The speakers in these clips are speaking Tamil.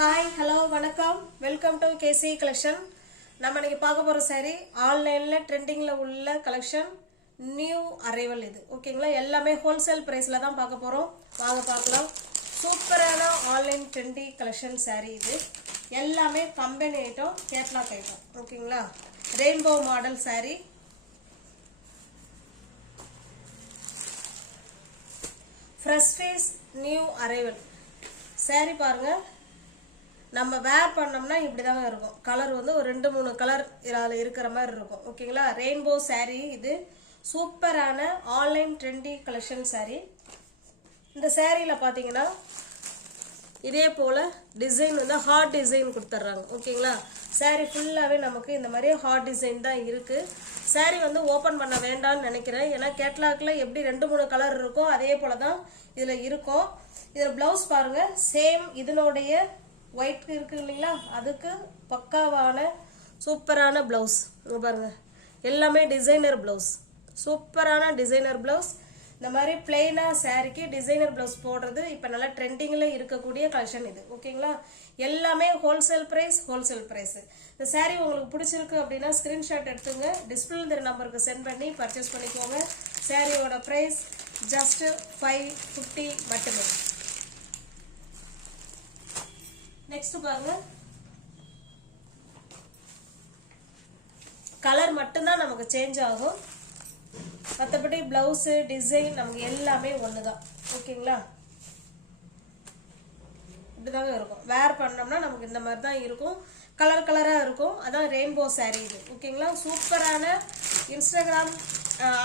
Hi, hello, வணக்கம். Welcome to KC collection. நம்ம இன்னைக்கு பார்க்க போற saree ஆன்லைன்ல ட்ரெண்டிங்ல உள்ள கலெக்ஷன் நியூ அரைவல் இது. ஓகேங்களா? எல்லாமே ஹோல்சேல் பிரைஸ்ல தான் பார்க்க போறோம். வாங்க பார்க்கலாம். சூப்பரான ஆன்லைன் ட்ரெண்டி கலெக்ஷன் saree இது. எல்லாமே கம்பெனி ஐட்டம், கேட்லாக் ஐட்டம். ஓகேங்களா? Rainbow model saree. Fresh face new arrival. saree பாருங்க. நம்ம வேர் பண்ணோம்னா இப்படி தாங்க இருக்கும். கலர் வந்து ஒரு 2-3 கலர் இதில் இருக்கிற மாதிரி இருக்கும். ஓகேங்களா? ரெயின்போ saree இது சூப்பரான ஆன்லைன் ட்ரெண்டி கலெக்ஷன் saree. இந்த சாரியில் பார்த்தீங்கன்னா இதே போல் டிசைன் வந்து ஹார்ட் டிசைன் கொடுத்துட்றாங்க. ஓகேங்களா? saree ஃபுல்லாகவே நமக்கு இந்த மாதிரி ஹார்ட் டிசைன் தான் இருக்குது. saree வந்து ஓப்பன் பண்ண வேண்டாம்னு நினைக்கிறேன். ஏன்னா கேட்லாக்கில் எப்படி 2-3 கலர் இருக்கோ அதே போல் தான் இதில் இருக்கும். இதில் ப்ளவுஸ் பாருங்கள், சேம் இதனுடைய ஒயிட் இருக்கு இல்லைங்களா, அதுக்கு பக்காவான சூப்பரான ப்ளவுஸ் பாருங்க. எல்லாமே டிசைனர் ப்ளவுஸ், சூப்பரான டிசைனர் ப்ளவுஸ். இந்த மாதிரி பிளெயினா சாரிக்கு டிசைனர் ப்ளவுஸ் போடுறது இப்போ நல்லா ட்ரெண்டிங்கில் இருக்கக்கூடிய கலெக்ஷன் இது. ஓகேங்களா? எல்லாமே ஹோல்சேல் ப்ரைஸ். இந்த சாரீ உங்களுக்கு பிடிச்சிருக்கு அப்படின்னா ஸ்க்ரீன்ஷாட் எடுத்துங்க, டிஸ்பிளே இந்த நம்பருக்கு சென்ட் பண்ணி பர்ச்சேஸ் பண்ணிக்கோங்க. சாரியோட ப்ரைஸ் ஜஸ்ட் 550 மட்டுமே. நெக்ஸ்ட் பாருங்க, கலர் மட்டும்தான் நமக்கு சேஞ்ச் ஆகும், மற்றபடி பிளவுஸ் டிசைன் நமக்கு எல்லாமே ஒண்ணுதான். ஓகேங்களா? இப்படிதாங்க இருக்கும். வேர் பண்ணோம்னா நமக்கு இந்த மாதிரி தான் இருக்கும், கலர் கலரா இருக்கும். அதான் ரெயின்போ saree இது. ஓகேங்களா? சூப்பரான Instagram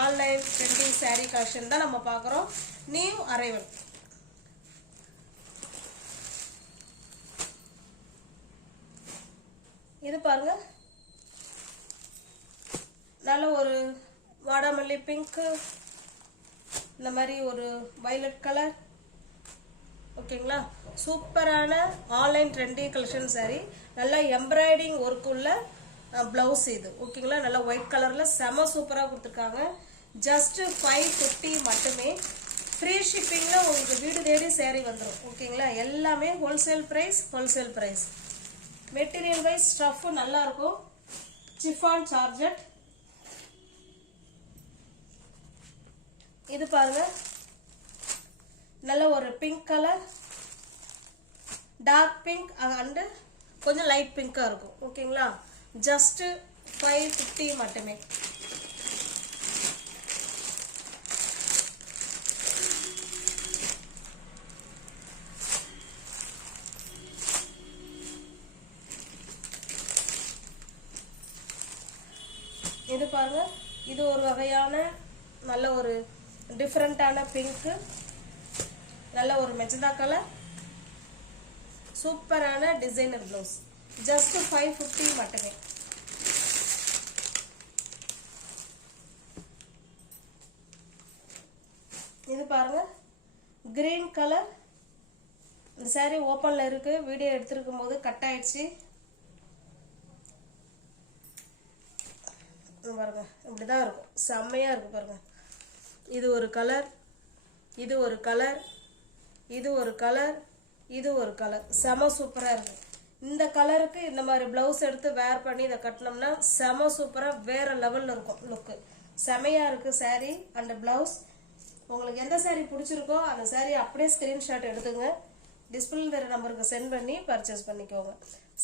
online trending saree collection தான் நம்ம பார்க்குறோம். New arrival. இது பாருங்க, நல்ல ஒரு வாடாமல்லி பிங்க், இந்த மாதிரி ஒரு வயலட் கலர். ஓகேங்களா? சூப்பரான ஆன்லைன் ட்ரெண்டி கலெக்ஷன் saree. நல்லா எம்ப்ராய்டிங் ஒர்க் உள்ள பிளவுஸ் இது. ஓகேங்களா? நல்லா ஒயிட் கலர்ல செம சூப்பராக கொடுத்துருக்காங்க. ஜஸ்ட் 550 மட்டுமே. ஃப்ரீ ஷிப்பிங்ல உங்களுக்கு வீடு தேடி saree வந்துடும். ஓகேங்களா? எல்லாமே wholesale price. Material wise stuff நல்லா இருக்கும். Chiffon georgette. இது பாருங்க, நல்ல ஒரு pink colour, dark pink and கொஞ்சம் லைட் பிங்கா இருக்கும். ஓகேங்களா? ஜஸ்ட் 550 மட்டுமே. இது பாருங்க, இது ஒரு வகையான நல்ல ஒரு டிஃப்ரெண்டான பிங்க், நல்ல ஒரு மெஜந்தா கலர், சூப்பரான டிசைனர் ப்ளவுஸ். ஜஸ்ட் 550 மட்டுமே. இது பாருங்க, கிரீன் கலர். இந்த saree ஓப்பன்ல இருக்கு, வீடியோ எடுத்திருக்கும் போது கட் ஆயிடுச்சு. பாருங்க, இப்படிதான் இருக்கும், செம்மையா இருக்கு பாருங்க. இது ஒரு கலர், இது ஒரு கலர், இது ஒரு கலர், இது ஒரு கலர். செம சூப்பரா இருக்கு. இந்த கலருக்கு இந்த மாதிரி பிளவுஸ் எடுத்து வேர் பண்ணி இதை கட்டினோம்னா செம சூப்பரா வேற லெவல்ல இருக்கும் லுக்கு. செமையா இருக்கு saree அண்ட் பிளவுஸ். உங்களுக்கு எந்த saree பிடிச்சிருக்கோ அந்த saree அப்படியே ஸ்கிரீன்ஷாட் எடுத்துங்க, டிஸ்பிளே தர நம்பருக்கு சென்ட் பண்ணி பர்ச்சேஸ் பண்ணிக்கோங்க.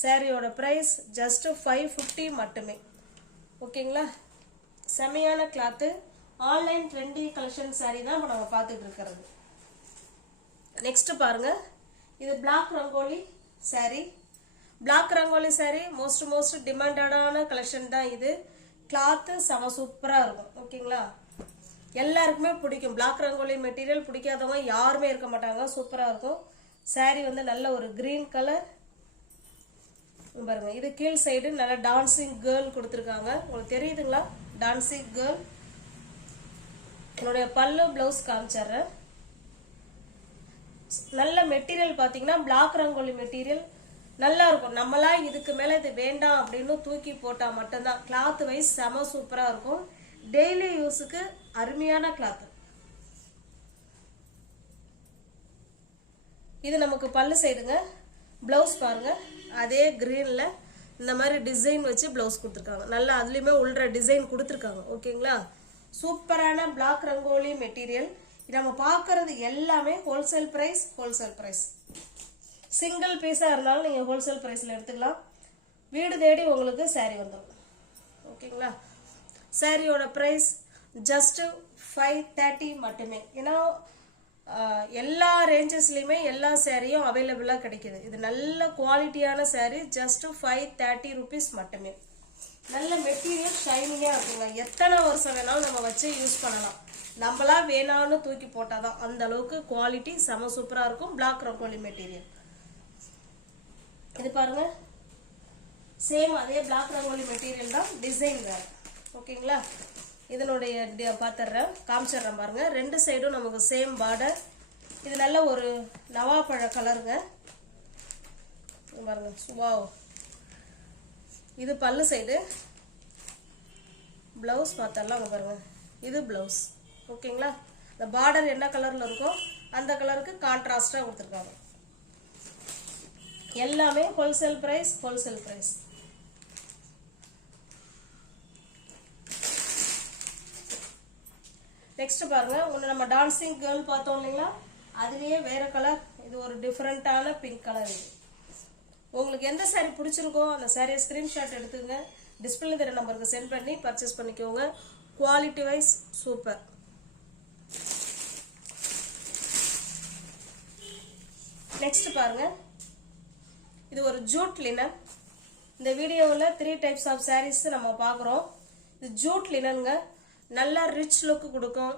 சாரியோட பிரைஸ் ஜஸ்ட் 550 மட்டுமே. ஓகேங்களா? செமையான cloth, online trendy collection saree தான் நம்ம பார்த்துட்டு இருக்கிறது. நெக்ஸ்ட் பாருங்க, இது black rangoli saree. Black rangoli saree most டிமாண்டடான கலெக்ஷன் தான் இது. கிளாத்து செம சூப்பரா இருக்கும். ஓகேங்களா? எல்லாருக்குமே பிடிக்கும். பிளாக் ரங்கோலி மெட்டீரியல் பிடிக்காதவங்க யாருமே இருக்க மாட்டாங்க. சூப்பரா இருக்கும். saree வந்து நல்ல ஒரு கிரீன் கலர் பாருங்க. இது கீழ் சைடு நல்ல டான்சிங் கேர்ள் கொடுத்துருக்காங்க. உங்களுக்கு தெரியுதுங்களா? Dancing girl. என்னுடைய பல்லு பிளவுஸ் காமிச்சிடுறேன். நல்ல மெட்டீரியல் பார்த்தீங்கன்னா பிளாக் ரங்கோலி மெட்டீரியல் நல்லா இருக்கும். நம்மளா இதுக்கு மேல இது வேண்டாம் அப்படின்னு தூக்கி போட்டா மட்டும்தான். கிளாத் வைஸ் செம சூப்பரா இருக்கும். டெய்லி யூஸுக்கு அருமையான கிளாத். இது நமக்கு பல்லு சைடுங்க. ப்ளவுஸ் பாருங்கள் அதே க்ரீனில் இந்த மாதிரி டிசைன் வச்சு ப்ளவுஸ் கொடுத்துருக்காங்க. நல்லா அதுலேயுமே உள்ள டிசைன் கொடுத்துருக்காங்க. ஓகேங்களா, சூப்பரான பிளாக் ரங்கோலி மெட்டீரியல். நம்ம பார்க்கறது எல்லாமே ஹோல்சேல் ப்ரைஸ். சிங்கிள் பீஸாக இருந்தாலும் நீங்கள் ஹோல்சேல் ப்ரைஸில் எடுத்துக்கலாம். வீடு தேடி உங்களுக்கு சாரீ வந்துடும். ஓகேங்களா, சாரியோட ப்ரைஸ் ஜஸ்ட்டு 530 மட்டுமே. ஏன்னா எல்லா ரேஞ்சஸ்லையுமே எல்லா சாரியும் அவைலபிளாக கிடைக்கிது. இது நல்ல குவாலிட்டியான சாரீ. ஜஸ்ட்டு 530 ருபீஸ் மட்டுமே. நல்ல மெட்டீரியல் ஷைனிங்காக இருக்குங்க. எத்தனை வருஷம் வேணாலும் நம்ம வச்சு யூஸ் பண்ணலாம். நம்மளா வேணான்னு தூக்கி போட்டால் தான் அந்த அளவுக்கு குவாலிட்டி செம சூப்பராக இருக்கும். Black rangoli material. இது பாருங்க, சேம் அதே பிளாக் ரங்கோலி மெட்டீரியல் தான், டிசைன் வேறு. ஓகேங்களா, இதனுடைய பார்த்துட்றேன், காமிச்சிட்றேன் பாருங்க. ரெண்டு சைடும் நமக்கு சேம் பார்டர். இது நல்ல ஒரு நவாப்பழ கலருங்க பாருங்க. வாவ், இது பல்லு சைடு. ப்ளவுஸ் பார்த்தரலாம் பாருங்க. இது ப்ளவுஸ். ஓகேங்களா, இந்த பார்டர் என்ன கலரில் இருக்கோ அந்த கலருக்கு கான்ட்ராஸ்டாக கொடுத்துருக்காங்க. எல்லாமே ஹோல்சேல் ப்ரைஸ். நெக்ஸ்ட் பாருங்க, ஒன்று நம்ம டான்சிங் கேர்ள் பார்த்தோம் இல்லைங்களா, அதுலேயே வேற கலர். இது ஒரு டிஃப்ரெண்ட்டான பிங்க் கலர். இது உங்களுக்கு எந்த சாரீ பிடிச்சிருக்கோ அந்த சாரியை ஸ்க்ரீன்ஷாட் எடுத்துங்க. டிஸ்பிளே தர நம்பருக்கு சென்ட் பண்ணி பர்ச்சேஸ் பண்ணிக்கோங்க. Quality wise super. நெக்ஸ்ட் பாருங்க, இது ஒரு ஜூட் லினன். இந்த வீடியோவில் 3 டைப்ஸ் ஆஃப் சாரீஸ் நம்ம பார்க்குறோம். இது ஜூட் லினனுங்க. நல்லா ரிச் லுக் கொடுக்கும்.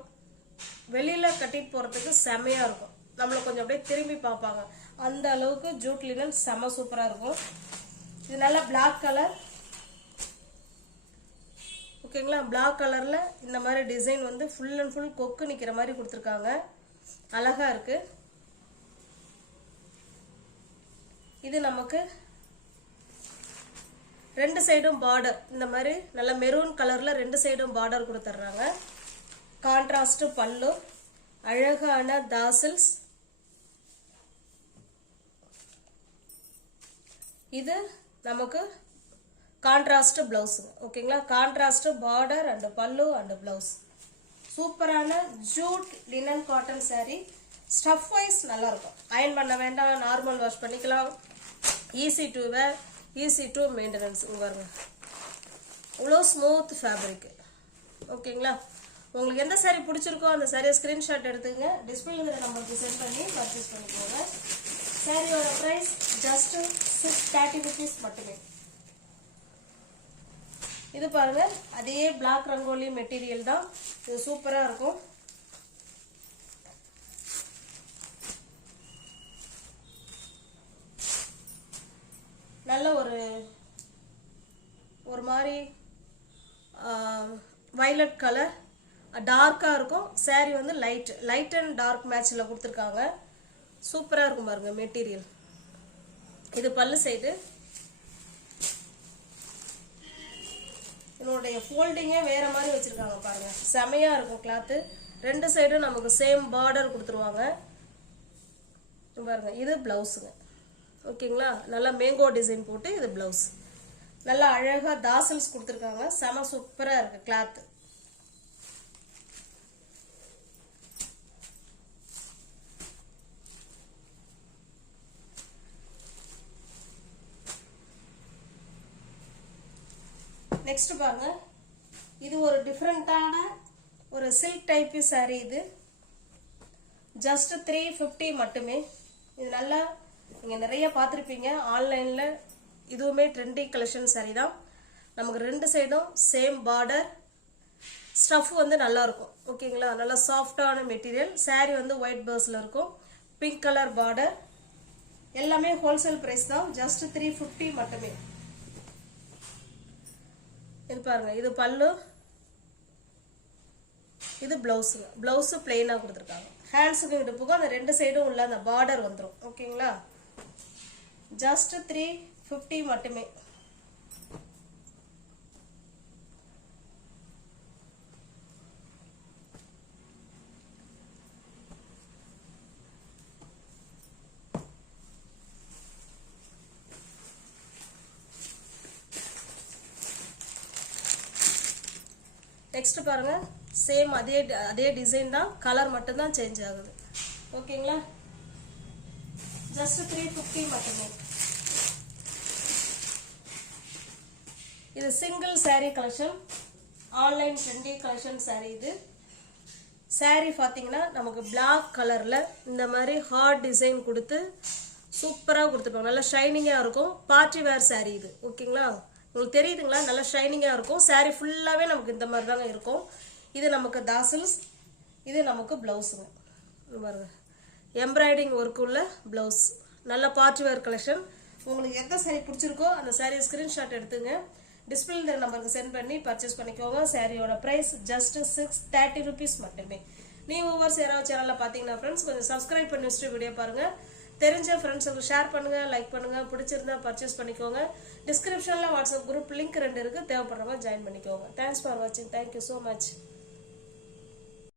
வெளியில் கட்டிட்டு போகிறதுக்கு செமையாக இருக்கும். நம்மளை கொஞ்சம் அப்படியே திரும்பி பார்ப்பாங்க. அந்த அளவுக்கு ஜூட் லினன் செம சூப்பராக இருக்கும். இது நல்லா பிளாக் கலர். ஓகேங்களா, பிளாக் கலரில் இந்த மாதிரி டிசைன் வந்து ஃபுல் அண்ட் ஃபுல் கொக்கு நிற்கிற மாதிரி கொடுத்துருக்காங்க. அழகாக இருக்குது. இது நமக்கு ரெண்டு சைடும் பார்டர் இந்த மாதிரி நல்ல மெரூன் கலரில் ரெண்டு சைடும் பார்டர் கொடுத்துட்றாங்க. கான்ட்ராஸ்ட் பல்லு, அழகான தாசல்ஸ். இது நமக்கு கான்ட்ராஸ்ட் பிளவுஸ். ஓகேங்களா, contrast border and pallu and blouse. சூப்பரான jute linen cotton sari. Stuff wise நல்லா இருக்கும். அயன் பண்ண வேண்டாம், நார்மல் வாஷ் பண்ணிக்கலாம். Easy to wear, easy to maintenance. பாருங்க, இவ்வளோ ஸ்மூத் ஃபேப்ரிக். ஓகேங்களா, உங்களுக்கு எந்த சாரீ பிடிச்சிருக்கோ அந்த சாரியை ஸ்க்ரீன்ஷாட் எடுத்துங்க. டிஸ்பிளே நம்பருக்கு சென்ட் பண்ணி பர்ச்சேஸ் பண்ணிக்கோங்க. சாரியோட ப்ரைஸ் ஜஸ்ட் 630 ருபீஸ் மட்டுமே. இது பாருங்க, அதே பிளாக் ரங்கோலி மெட்டீரியல் தான். இது சூப்பராக இருக்கும். நல்ல ஒரு மாதிரி வயலட் கலர், டார்க்காக இருக்கும். சாரீ வந்து லைட் அண்ட் டார்க் மேட்சில் கொடுத்துருக்காங்க. சூப்பராக இருக்கும் பாருங்க மெட்டீரியல். இது பல்லு சைடு. இதனுடைய ஃபோல்டிங்கே வேற மாதிரி வச்சிருக்காங்க பாருங்க. செமையாக இருக்கும் கிளாத்து. ரெண்டு சைடும் நமக்கு சேம் பார்டர் கொடுத்துருவாங்க பாருங்க. இது பிளவுஸுங்க. ஓகேங்களா, நல்லா மேங்கோ டிசைன் போட்டு இது பிளவுஸ். நல்லா அழகாக தாசல்ஸ் கொடுத்துருக்காங்க. செம சூப்பராக இருக்குது கிளாத்து. நெக்ஸ்ட் பாருங்க, இது ஒரு டிஃப்ரெண்டான ஒரு சில்க் டைப் சாரீ. இது ஜஸ்ட் 350 மட்டுமே. இது நல்லா நீங்கள் நிறைய பார்த்துருப்பீங்க ஆன்லைனில். இதுவுமே ட்ரெண்டிங் கலெக்ஷன் சாரீ தான். நமக்கு ரெண்டு சைடும் சேம் பார்டர். ஸ்டஃப் வந்து நல்லா இருக்கும். ஓகேங்களா, நல்லா சாஃப்டான மெட்டீரியல். சாரீ வந்து ஒயிட் பேர்ஸில் இருக்கும். Pink colour border. எல்லாமே ஹோல்சேல் ப்ரைஸ் தான். ஜஸ்ட் 350 மட்டுமே. இது பாருங்க, இது பல்லு, இது பிளவுஸுங்க. பிளவுஸு பிளெயினாக கொடுத்துருக்காங்க. ஹேண்ட்ஸுக்கு இடுப்புக்கும் அந்த ரெண்டு சைடும் உள்ள அந்த பார்டர் வந்துடும். ஓகேங்களா, ஜஸ்ட் 350 மட்டுமே. நெக்ஸ்ட் பாருங்க, சேம் அதே டிசைன் தான், கலர் மட்டும் தான் சேஞ்ச் ஆகுது. ஓகேங்களா? ஜஸ்ட் 350 மட்டுமே. இது single saree collection, online trendy collection saree. இது saree பார்த்தீங்கன்னா நமக்கு பிளாக் கலர்ல இந்த மாதிரி ஹார்ட் டிசைன் கொடுத்து சூப்பராக கொடுத்துருப்பாங்க. நல்லா ஷைனிங்காக இருக்கும். பார்ட்டி வேர் saree இது. ஓகேங்களா? உங்களுக்கு தெரியுதுங்களா? நல்லா ஷைனிங்காக இருக்கும். saree ஃபுல்லாகவே நமக்கு இந்த மாதிரி தாங்க இருக்கும். இது நமக்கு தாசல்ஸ், இது நமக்கு ப்ளவுஸுங்க. பாருங்க, எம்ப்ராய்டிங் ஒர்க் உள்ள ப்ளவுஸ். நல்ல பார்ட்டி வேர் கலெக்ஷன். உங்களுக்கு எந்த saree பிடிச்சிருக்கோ அந்த saree ஸ்கிரீன்ஷாட் எடுத்துங்க, டிஸ்பிளே நம்பருக்கு சென்ட் பண்ணி பர்ச்சேஸ் பண்ணிக்கோங்க. சாரியோட பிரைஸ் ஜஸ்ட் 630 rupees மட்டுமே. நீங்க ஒவ்வொரு சேனல்ல பாத்தீங்கன்னா ஃப்ரெண்ட்ஸ் கொஞ்சம் சப்ஸ்கிரைப் பண்ணி வச்சுட்டு வீடியோ பாருங்க. தெரிஞ்ச ஃப்ரெண்ட்ஸுக்கு ஷேர் பண்ணுங்க, லைக் பண்ணுங்க, பிடிச்சிருந்தா பர்ச்சேஸ் பண்ணிக்கோங்க. டிஸ்கிரிப்ஷன்ல வாட்ஸ்அப் குரூப் லிங்க் 2 இருக்கு, தேவைப்படுறவங்க ஜாயின் பண்ணிக்கோங்க. தேங்க்ஸ் ஃபார் வாட்சிங். Thank you so much.